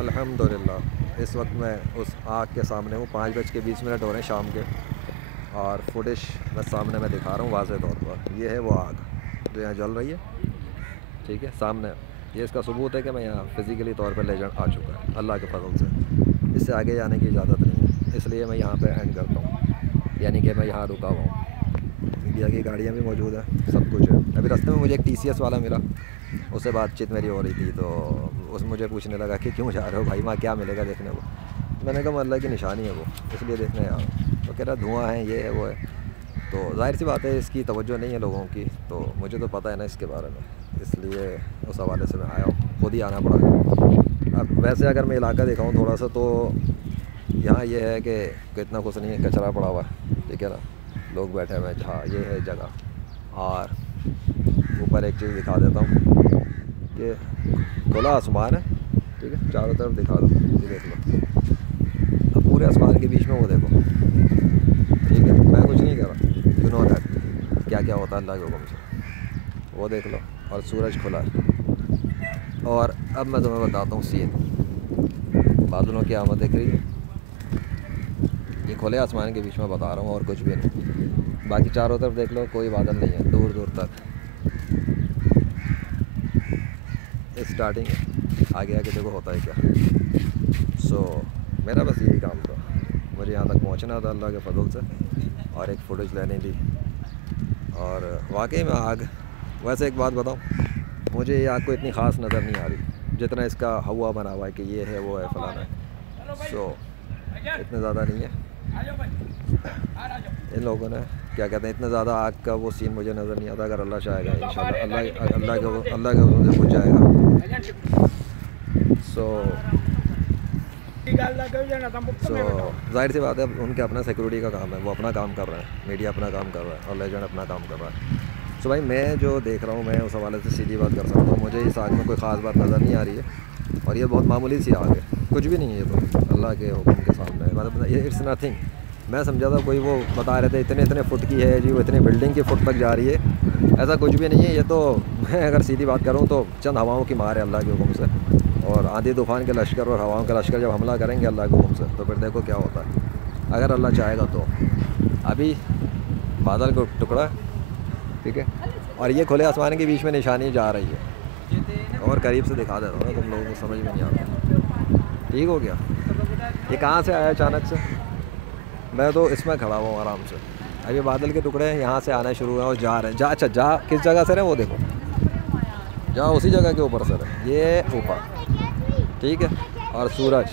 अल्हम्दुलिल्लाह इस वक्त मैं उस आग के सामने हूँ। 5:20 हो रहे हैं शाम के, और फुटेज मैं सामने मैं दिखा रहा हूँ वाज़े तौर पर। ये है वो आग जो यहाँ जल रही है, ठीक है, सामने। ये इसका सबूत है कि मैं यहाँ फ़िज़िकली तौर पर लेजेंड आ चुका है अल्लाह के फजल से। इससे आगे जाने की इजाज़त नहीं है, इसलिए मैं यहाँ पे एंड करता हूँ, यानी कि मैं यहाँ रुका हुआ हूँ। मीडिया की गाड़ियाँ भी मौजूद हैं, सब कुछ है। अभी रास्ते में मुझे एक TCS वाला मिला, उससे बातचीत मेरी हो रही थी, तो उस मुझे पूछने लगा कि क्यों जा रहे हो भाई, वहाँ क्या मिलेगा देखने को। मैंने कहा अल्लाह की निशानी है वो, इसलिए देखने आया हूँ। तो कह रहा धुआँ है, ये है वो है। तो जाहिर सी बात है इसकी तवज्जो नहीं है लोगों की, तो मुझे तो पता है ना इसके बारे में, इसलिए उस हवाले से मैं आया हूँ, खुद ही आना पड़ा। अब वैसे अगर मैं इलाका दिखाऊँ थोड़ा सा, तो यहाँ ये है कि इतना कुछ नहीं है, कचरा पड़ा हुआ है, ठीक है ना, लोग बैठे हुए हैं जहाँ, ये है जगह। और ऊपर एक चीज़ दिखा देता हूँ कि खुला आसमान है, ठीक है, चारों तरफ दिखा दो, ये देख लो। अब पूरे आसमान के बीच में वो देखो, ठीक है, मैं कुछ नहीं कर रहा, यू नो दैट क्या क्या होता है अल्लाह के हुक्म से, वो देख लो। और सूरज खुला है। और अब मैं तुम्हें बताता हूँ सीन, बादलों की आमद दिख रही है, ये खुले आसमान के बीच में बता रहा हूँ, और कुछ भी नहीं। बाकी चारों तरफ देख लो, कोई बादल नहीं है दूर दूर तक। स्टार्टिंग है, आगे आगे देखो होता है क्या। मेरा बस यही काम था, मुझे यहाँ तक पहुँचना था अल्लाह के फजल से, और एक फ़ुटेज लेनी थी। और वाकई में आग, वैसे एक बात बताऊँ, मुझे ये आग को इतनी ख़ास नज़र नहीं आ रही जितना इसका हवा बना हुआ है कि ये है वो है फलाना है। इतने ज़्यादा नहीं है। इन लोगों ने क्या कहते हैं, इतना ज़्यादा आग का वो सीन मुझे नज़र नहीं आता। अगर अल्लाह चाहेगा इंशाल्लाह अल्लाह के वजह से कुछ जाएगा। जाहिर सी बात है, उनके अपना सिक्योरिटी का काम है, वो अपना काम कर रहे हैं, मीडिया अपना काम कर रहा है, और लेजेंड अपना काम कर रहा है। भाई मैं जो देख रहा हूँ, मैं उस हवाले से सीधी बात कर सकता हूँ, मुझे इस आग में कोई ख़ास बात नज़र नहीं आ रही है। और ये बहुत मामूली सी आग है, कुछ भी नहीं है, ये तो अल्लाह के हुक्म के सामने, मतलब ये इट्स नथिंग। मैं समझा था कोई वो बता रहे थे इतने इतने फुट की है जी, वो इतने बिल्डिंग की फुट तक जा रही है, ऐसा कुछ भी नहीं है। ये तो मैं अगर सीधी बात करूँ तो चंद हवाओं की मार है अल्लाह के हुक्म से, और आंधी तूफ़ान के लश्कर और हवाओं के लश्कर जब हमला करेंगे अल्लाह के हुक्म से, तो फिर देखो क्या होता है, अगर अल्लाह चाहेगा तो। अभी बादल का टुकड़ा, ठीक है, और ये खुले आसमान के बीच में निशानी जा रही है, और करीब से दिखा देता हूँ, तुम लोगों को समझ में नहीं आता। ठीक हो गया, ये कहाँ से आया अचानक से, मैं तो इसमें खड़ा हुआ हूँ आराम से। अभी बादल के टुकड़े यहाँ से आना शुरू हुए और जा रहे हैं, अच्छा जा किस जगह से रहे वो देखो, जा उसी जगह के ऊपर से रहे, ये ऊपर, ठीक है, और सूरज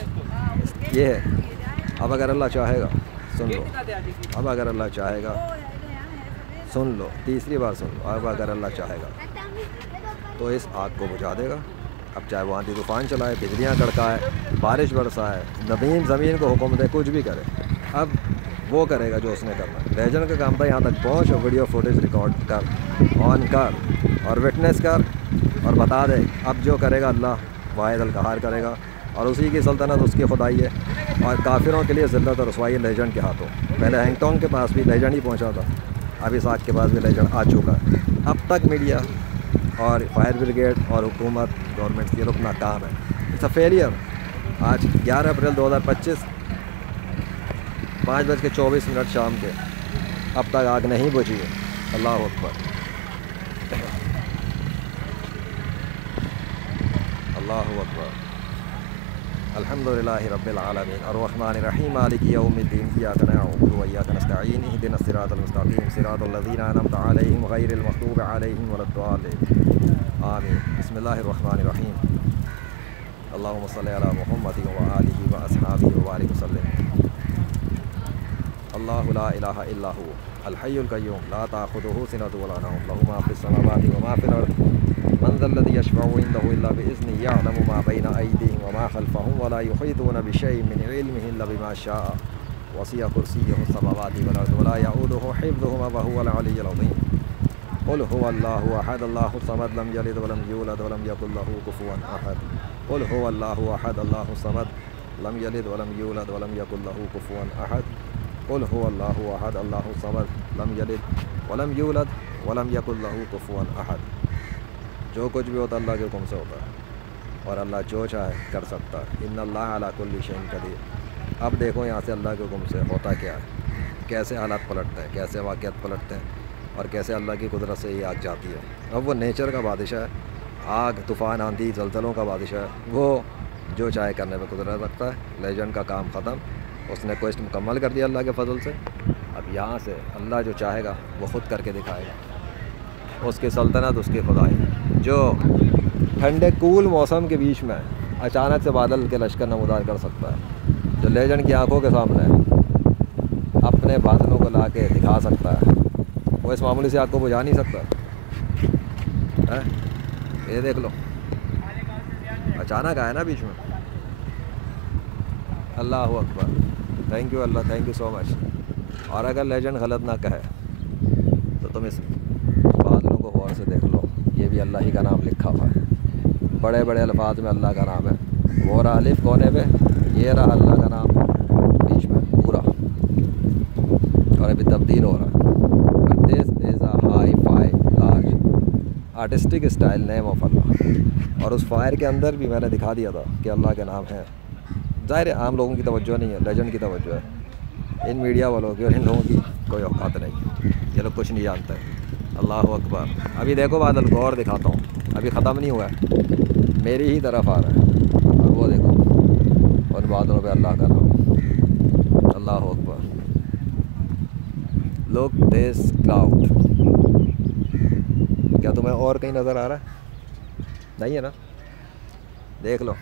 ये है। अब अगर अल्लाह चाहेगा, सुन लो, अब अगर अल्लाह चाहेगा, सुन लो, तीसरी बार सुन लो, अब अगर अल्लाह चाहेगा तो इस आग को बुझा देगा। अब चाहे वो आंधी तूफ़ान चलाए, बिजलियाँ कड़काए, बारिश बरसाए, नबीन ज़मीन को हुक्म दे, कुछ भी करे, अब वो करेगा जो उसने करना है। लेजेंड का काम था यहाँ तक पहुँच और वीडियो फुटेज रिकॉर्ड कर, ऑन कर और विटनेस कर, और बता दे अब जो करेगा अल्लाह वाहिद अल कहार करेगा, और उसी की सल्तनत, उसकी खुदाई है, और काफिरों के लिए ज़िल्लत और रसवाई लेजेंड के हाथों। पहले हैंगटोंग के पास भी लेजेंड ही पहुँचा था, अब इस आग के पास भी लेजेंड आ चुका है। अब तक मीडिया और फायर ब्रिगेड और हुकूमत गवर्नमेंट की रुकना काम है, इट्स अ फेलियर। आज 11 अप्रैल 2025 5:24 शाम के, अब तक आग नहीं बुझी है। अल्लाह अकबर, अल्लाहु अकबर। अल्हम्दुलिल्लाहि रब्बिल आलमीन अर्रहमानिर रहीम मालिकि यौमिद्दीन इय्याका नअबुदु व इय्याका नस्तईन इहदिनस सिरातल मुस्तक़ीम सिरातल लज़ीना अनअमता अलैहिम गैरिल मग़दूबि अलैहिम वलद्दालिन आमीन। बिस्मिल्लाहिर रहमानिर रहीम। अल्लाहुम्मा सल्लि अला मुहम्मदिन व आलिहि व अस्हाबिहि व बारिक वसल्लिम। अल्लाहु ला इलाहा इल्ला हु अल हय्युल क़य्यूम ला ताख़ुज़ुहु सिनतुन व ला नौम लहु मा फ़िस समावाति व मा फ़िल अर्ज़ मन ज़ल्लज़ी यशफ़अु इंदहु इल्ला बिइज़्निही यअलमु मा बैना अयदीहिम व मा ख़ल्फ़हुम व ला युहीतूना बिशैइन मिन इल्मिही इल्ला बिमा शाअ वसिअ कुर्सिय्युहु समावाति वल अर्ज़ व ला यऊदुहु हिफ़्ज़ुहुमा व हुवल अलिय्युल अज़ीम। क़ुल हुवल्लाहु अहद अल्लाहु समद लम यलिद व लम यूलद व लम यकुल लहु कुफ़ुवन अहद। क़ुल हुवल्लाहु अहद अल्लाहु समद लम यलिद व लम यूलद व लम यकुल लहु कुफ़ुवन अहद। क़ुल हुवल्लाहु अहद अल्लाहु समद लम यलिद व लम यूलद व लम यकुल लहु कुफ़ुवन अहद। जो कुछ भी होता है अल्लाह के हुक्म से होता है, और अल्लाह जो चाहे कर सकता है। इन्नल्लाह अला कुल्ली शैइन क़दीर। अब देखो यहाँ से अल्लाह के हुक्म से होता क्या है, कैसे हालात पलटते हैं, कैसे वाक़यात पलटते हैं और कैसे अल्लाह की कुदरत से ये आग जाती है। अब वो नेचर का बादशाह है, आग, तूफ़ान, आंधी, ज़लज़लों का बादशाह है। वो जो चाहे करने में कुदरत रखता है। लेजेंड का काम ख़त्म, उसने क्वेस्ट मुकम्मल कर दिया अल्लाह के फजल से। अब यहाँ से अल्लाह जो चाहेगा वो ख़ुद करके दिखाएगा। उसकी सल्तनत, उसकी खुदाई, जो ठंडे कूल मौसम के बीच में अचानक से बादल के लश्कर नमूदार कर सकता है, जो लेजेंड की आंखों के सामने अपने बादलों को ला के दिखा सकता है, वो इस मामूली से आग को बुझा नहीं सकता है। ये देख लो, अचानक आया ना बीच में। अल्लाह अकबर, थैंक यू अल्लाह, थैंक यू सो मच। और अगर लेजेंड गलत ना कहे तो तुम इस बादलों को गौर से देख लो, ये भी अल्लाह ही का नाम लिखा हुआ है। बड़े बड़े अल्फाज में अल्लाह का नाम है। वो रहा अलिफ कोने पे, ये रहा अल्लाह का नाम बीच में पूरा, और अभी तब्दील हो रहा है। But this is a hi-fi large artistic style name of अल्लाह। और उस फायर के अंदर भी मैंने दिखा दिया था कि अल्लाह के नाम है। ज़ाहिर है आम लोगों की तवज्जो नहीं है, लेजेंड की तवज्जो है। इन मीडिया वालों की और इन लोगों की कोई औकात नहीं, ये लोग कुछ नहीं जानते हैं। अल्लाह अकबर। अभी देखो बादल को और दिखाता हूँ, अभी ख़त्म नहीं हुआ है, मेरी ही तरफ आ रहा है। और वो देखो उन बादलों पे अल्लाह का नाम। अल्लाह अकबर। Look this cloud. क्या तुम्हें और कहीं नज़र आ रहा है? नहीं है ना? देख लो,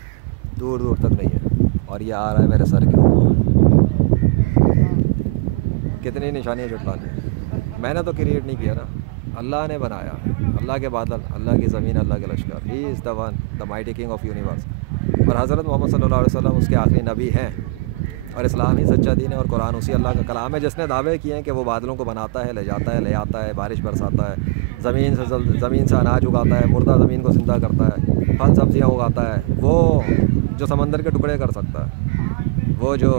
दूर दूर तक नहीं है। और ये आ रहा है मेरे सर के ऊपर। कितनी निशानियाँ जुटलानी है। मैंने तो क्रिएट नहीं किया ना, अल्लाह ने बनाया। अल्लाह के बादल, अल्लाह की ज़मीन, अल्लाह के लश्कर। He is the one, the mighty king of universe. और हज़रत मोहम्मद सल्लल्लाहु अलैहि वसल्लम उसके आखिरी नबी हैं। और इस्लाम ही सच्चा दीन है और कुरान उसी अल्लाह का कलाम है जिसने दावे किए हैं कि वो बादलों को बनाता है, ले जाता है, ले आता है, बारिश बरसाता है, ज़मीन से अनाज उगाता है, मुर्दा ज़मीन को ज़िंदा करता है, फल सब्जियाँ उगाता है। वो जो समंदर के टुकड़े कर सकता है, वो जो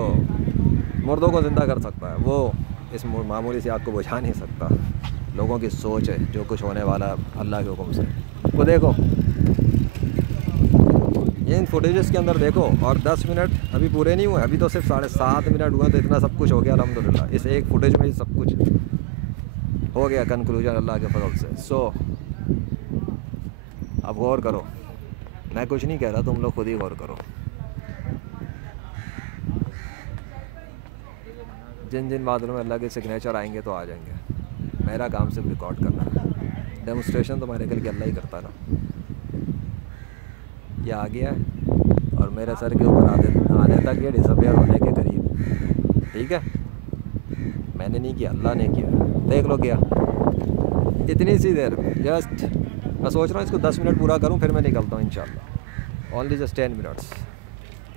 मुर्दों को ज़िंदा कर सकता है, वो इस मामूली सी आग को बुझा नहीं सकता। लोगों की सोच है जो कुछ होने वाला अल्लाह के हुक्म से। वो देखो इन फुटेजेस के अंदर देखो, और 10 मिनट अभी पूरे नहीं हुए, अभी तो सिर्फ 7.5 मिनट हुए, तो इतना सब कुछ हो गया अल्हम्दुलिल्लाह। इस एक फुटेज में ही सब कुछ हो गया कंक्लूजन अल्लाह के फजल से। सो अब गौर करो, मैं कुछ नहीं कह रहा, तुम लोग खुद ही गौर करो। जिन जिन बादलों में अल्लाह के सिग्नेचर आएंगे तो आ जाएंगे। मेरा काम सिर्फ रिकॉर्ड करना है, डेमोस्ट्रेशन तो मेरे के अल्लाह ही करता ना। ये आ गया है और मेरे सर के ऊपर आने तक ये डिसअपियर होने के करीब। ठीक है, मैंने नहीं किया, अल्लाह ने किया। देख लो क्या, इतनी सी देर में जस्ट मैं सोच रहा हूँ इसको 10 मिनट पूरा करूँ, फिर मैं निकलता हूँ इंशाल्लाह। ओनली जस्ट 10 मिनट्स,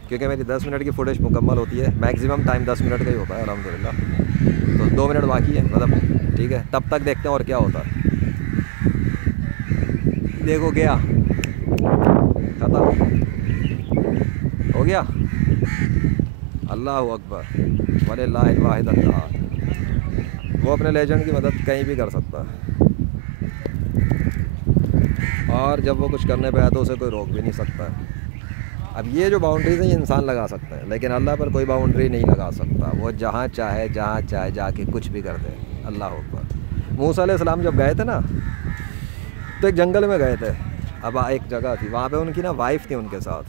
क्योंकि मेरी 10 मिनट की फुटेज मुकम्मल होती है। मैक्सिमम टाइम 10 मिनट का ही होता है अल्हम्दुलिल्लाह। तो 2 मिनट बाकी है, मतलब ठीक है, तब तक देखते हैं और क्या होता है। देखो गया, खत्म हो गया। अल्लाह अकबर, वलिल्लाहिल वाहिदुल अहद। वो अपने लेजेंड की मदद कहीं भी कर सकता है, और जब वो कुछ करने पे आया तो उसे कोई रोक भी नहीं सकता है। अब ये जो बाउंड्रीज हैं ये इंसान लगा सकता है, लेकिन अल्लाह पर कोई बाउंड्री नहीं लगा सकता। वो जहाँ चाहे जाके कुछ भी कर दे। अल्लाह अकबर। मूसा अलैहिस्सलाम जब गए थे ना, तो एक जंगल में गए थे। अब एक जगह थी, वहाँ पे उनकी ना वाइफ थी उनके साथ।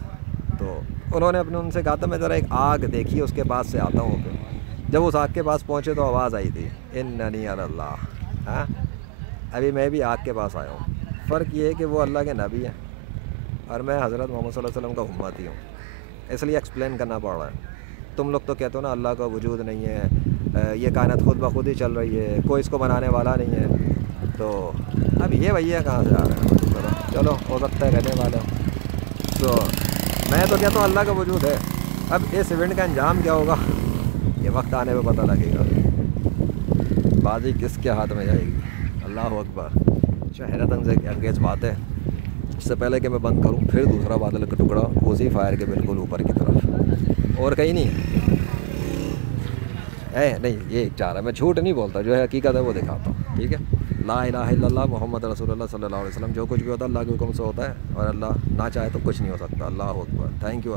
तो उन्होंने उनसे कहा था मैं ज़रा एक आग देखी उसके पास से आता हूँ। जब उस आग के पास पहुँचे तो आवाज़ आई थी, इन्ननी अल्लाह। हाँ, अभी मैं भी आग के पास आया हूँ। फ़र्क ये है कि वो अल्लाह के नबी हैं और मैं हज़रत मोहम्मद सल्लल्लाहु अलैहि वसल्लम का उम्मती हूँ, इसलिए एक्सप्लेन करना पड़ रहा है। तुम लोग तो कहते हो ना अल्लाह का वजूद नहीं है, ये कायनात खुद ब खुद ही चल रही है, कोई इसको बनाने वाला नहीं है। तो अब ये भैया कहाँ से आ रहे हैं? चलो हो सकता है रहने वाले हो। तो मैं तो कहता हूँ अल्लाह का वजूद है। अब इस इवेंट का अंजाम क्या होगा ये वक्त आने पे पता लगेगा। बाजी किसके हाथ में जाएगी। अल्लाह अकबर। हैरत अंगेज़ बात है। इससे पहले कि मैं बंद करूं, फिर दूसरा बादल का टुकड़ा उसी फायर के बिल्कुल ऊपर की तरफ, और कहीं नहीं है। नहीं ये चाह रहा, मैं झूठ नहीं बोलता, जो है हकीकत है वो दिखाता हूँ। ठीक है। ला इलाहा इल्लल्लाह मोहम्मद रसूलुल्लाह सल्लल्लाहु अलैहि वसल्लम। जो कुछ भी होता है अल्लाह के हुक्म से होता है, और अल्लाह ना चाहे तो कुछ नहीं हो सकता। अल्लाह हू अकबर। Thank you.